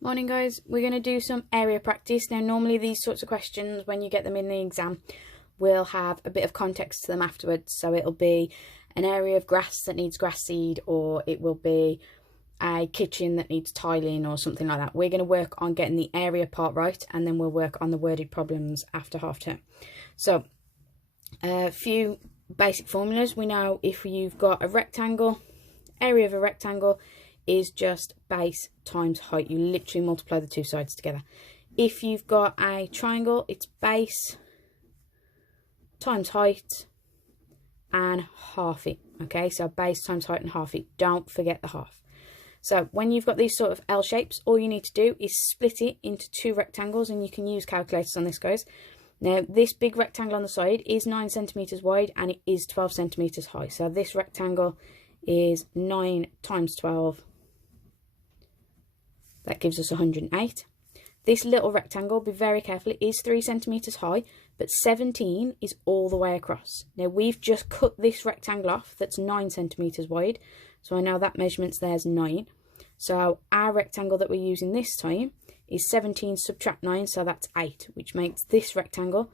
Morning guys, we're going to do some area practice. Now normally these sorts of questions, when you get them in the exam, will have a bit of context to them afterwards. So it'll be an area of grass that needs grass seed, or it will be a kitchen that needs tiling or something like that. We're going to work on getting the area part right, and then we'll work on the worded problems after half term. So a few basic formulas. We know if you've got a rectangle, area of a rectangle is just base times height. You literally multiply the two sides together. If you've got a triangle, it's base times height and half it. Okay, so base times height and half it. Don't forget the half. So when you've got these sort of L shapes, all you need to do is split it into two rectangles, and you can use calculators on this, guys. Now this big rectangle on the side is 9 centimeters wide and it is 12 centimeters high. So this rectangle is 9 times 12. That gives us 108. This little rectangle, be very careful, it is 3 centimeters high, but 17 is all the way across. Now we've just cut this rectangle off that's 9 centimeters wide, so I know that measurement's there's 9. So our rectangle that we're using this time is 17 subtract 9, so that's 8, which makes this rectangle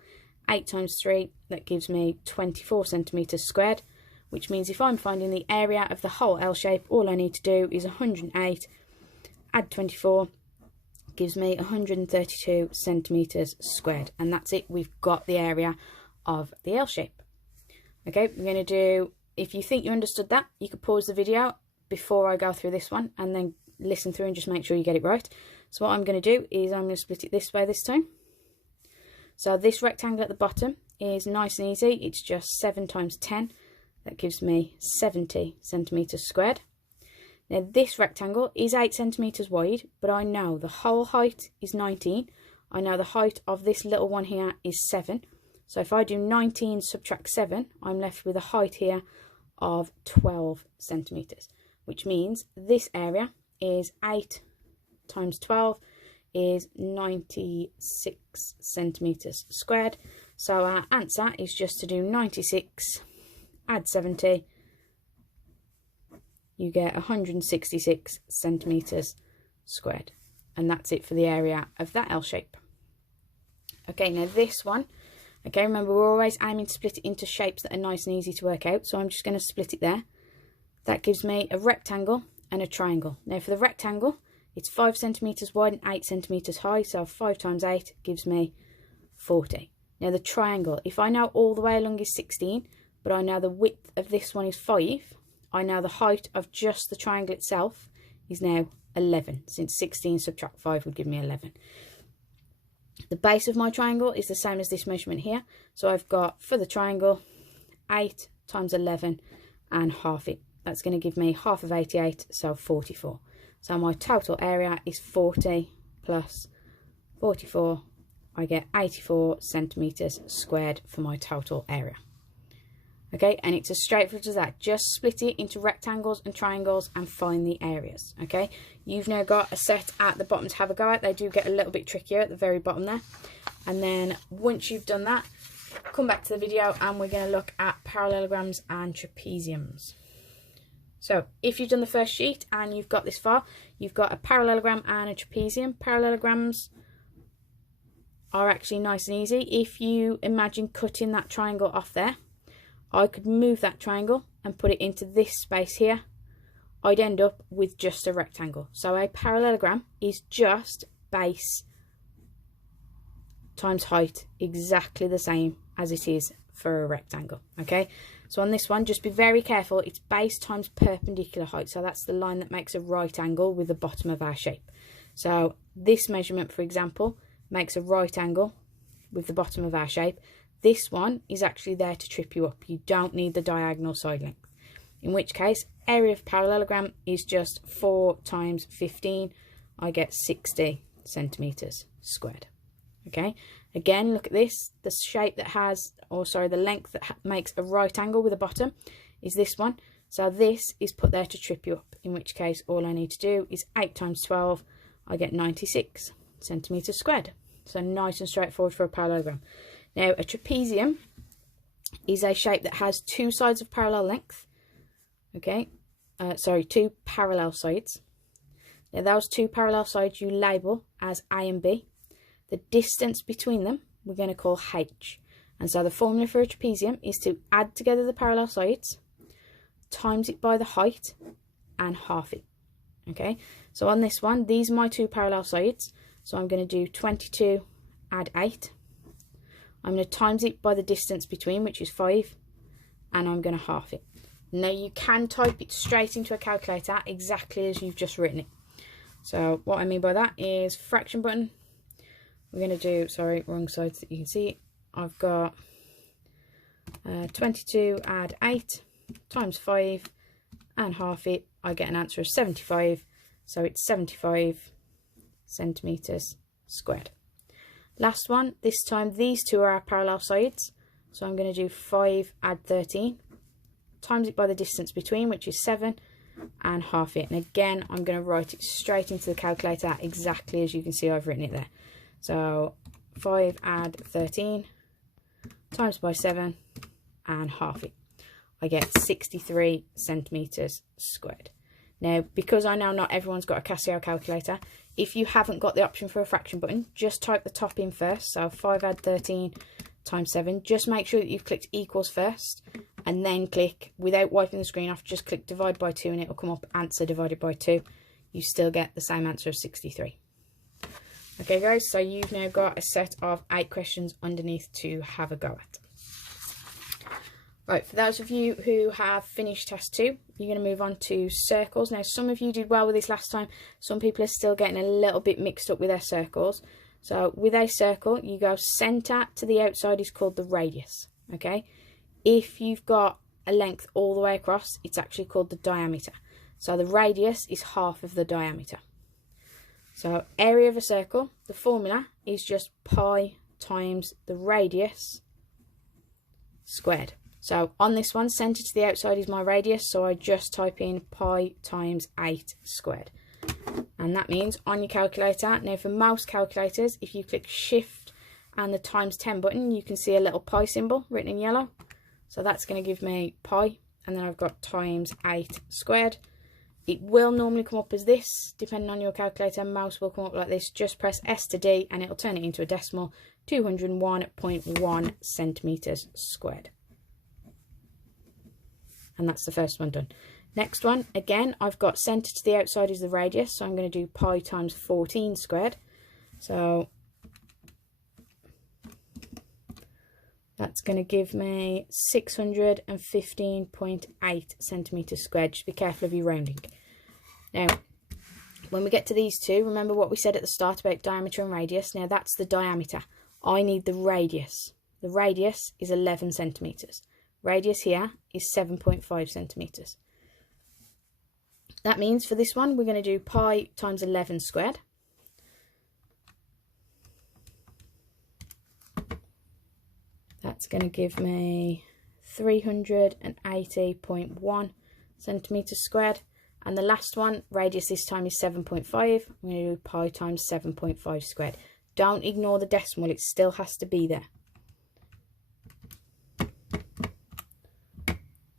8 times 3, that gives me 24 centimeters squared, which means if I'm finding the area of the whole L shape, all I need to do is 108 add 24 gives me 132 centimeters squared, and that's it. We've got the area of the L shape. Okay, we're going to do, if you think you understood that, you could pause the video before I go through this one and then listen through and just make sure you get it right. So what I'm going to do is I'm going to split it this way this time. So this rectangle at the bottom is nice and easy. It's just 7 times 10. That gives me 70 centimeters squared. Now this rectangle is 8 centimeters wide, but I know the whole height is 19. I know the height of this little one here is 7. So if I do 19 subtract 7, I'm left with a height here of 12 centimeters, which means this area is 8 times 12 is 96 centimeters squared. So our answer is just to do 96 add 70, you get 166 centimeters squared, and that's it for the area of that L shape. Okay, now this one, okay, remember we're always aiming to split it into shapes that are nice and easy to work out, so I'm just going to split it there. That gives me a rectangle and a triangle. Now for the rectangle, it's 5 centimeters wide and 8 centimeters high, so 5 times 8 gives me 40. Now the triangle, if I know all the way along is 16, but I know the width of this one is 5, I know the height of just the triangle itself is now 11, since 16 subtract 5 would give me 11. The base of my triangle is the same as this measurement here, so I've got, for the triangle, 8 times 11 and half it. That's going to give me half of 88, so 44. So my total area is 40 plus 44. I get 84 centimeters squared for my total area. Okay, and it's as straightforward as that. Just split it into rectangles and triangles and find the areas. Okay, you've now got a set at the bottom to have a go at. They do get a little bit trickier at the very bottom there. And then once you've done that, come back to the video and we're going to look at parallelograms and trapeziums. So if you've done the first sheet and you've got this far, you've got a parallelogram and a trapezium. Parallelograms are actually nice and easy. If you imagine cutting that triangle off there, I could move that triangle and put it into this space here. I'd end up with just a rectangle. So a parallelogram is just base times height, exactly the same as it is for a rectangle. Okay, so on this one, just be very careful. It's base times perpendicular height. So that's the line that makes a right angle with the bottom of our shape. So this measurement, for example, makes a right angle with the bottom of our shape. This one is actually there to trip you up. You don't need the diagonal side length. In which case, area of parallelogram is just 4 times 15. I get 60 centimeters squared. Okay, again, look at this. The shape that has, or sorry, the length that makes a right angle with a bottom is this one. So this is put there to trip you up. In which case, all I need to do is 8 times 12. I get 96 centimeters squared. So nice and straightforward for a parallelogram. Now, a trapezium is a shape that has two sides of parallel length. Okay, two parallel sides. Now those two parallel sides you label as A and B. The distance between them we're going to call H. And so the formula for a trapezium is to add together the parallel sides, times it by the height, and half it. Okay, so on this one, these are my two parallel sides. So I'm going to do 22 add 8. I'm going to times it by the distance between, which is 5, and I'm going to half it. Now you can type it straight into a calculator exactly as you've just written it. So what I mean by that is fraction button. We're going to do, sorry, wrong side so that you can see it. I've got 22 add 8 times 5 and half it. I get an answer of 75. So it's 75 centimeters squared. Last one, this time these two are our parallel sides. So I'm going to do 5 add 13 times it by the distance between, which is 7, and half it. And again, I'm going to write it straight into the calculator exactly as you can see I've written it there. So 5 add 13 times by 7 and half it. I get 63 centimeters squared. Now, because I know not everyone's got a Casio calculator, if you haven't got the option for a fraction button, just type the top in first. So 5 add 13 times 7. Just make sure that you've clicked equals first, and then click, without wiping the screen off, just click divide by 2 and it will come up answer divided by 2. You still get the same answer of 63. Okay guys, so you've now got a set of 8 questions underneath to have a go at. Right, for those of you who have finished test 2, you're going to move on to circles. Now, some of you did well with this last time. Some people are still getting a little bit mixed up with their circles. So with a circle, you go centre to the outside is called the radius, okay? If you've got a length all the way across, it's actually called the diameter. So the radius is half of the diameter. So area of a circle, the formula is just pi times the radius squared. So on this one, centre to the outside is my radius, so I just type in pi times 8 squared. And that means on your calculator, now for mouse calculators, if you click shift and the times 10 button, you can see a little pi symbol written in yellow. So that's going to give me pi, and then I've got times 8 squared. It will normally come up as this, depending on your calculator. Mouse will come up like this. Just press S to D and it'll turn it into a decimal, 201.1 centimeters squared. And that's the first one done. Next one, again, I've got centre to the outside is the radius, so I'm going to do pi times 14 squared. So that's going to give me 615.8 centimetres squared. Just be careful of your rounding. Now, when we get to these two, remember what we said at the start about diameter and radius. Now, that's the diameter. I need the radius. The radius is 11 centimetres. Radius here is 7.5 centimetres. That means for this one, we're going to do pi times 11 squared. That's going to give me 380.1 centimetres squared. And the last one, radius this time is 7.5. I'm going to do pi times 7.5 squared. Don't ignore the decimal, it still has to be there.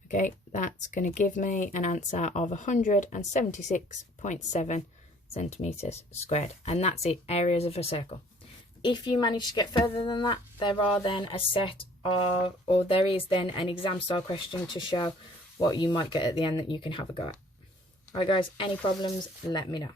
Okay, that's going to give me an answer of 176.7 centimetres squared. And that's it, areas of a circle. If you manage to get further than that, there are then a set of, or there is then an exam style question to show what you might get at the end that you can have a go at. Alright guys, any problems, let me know.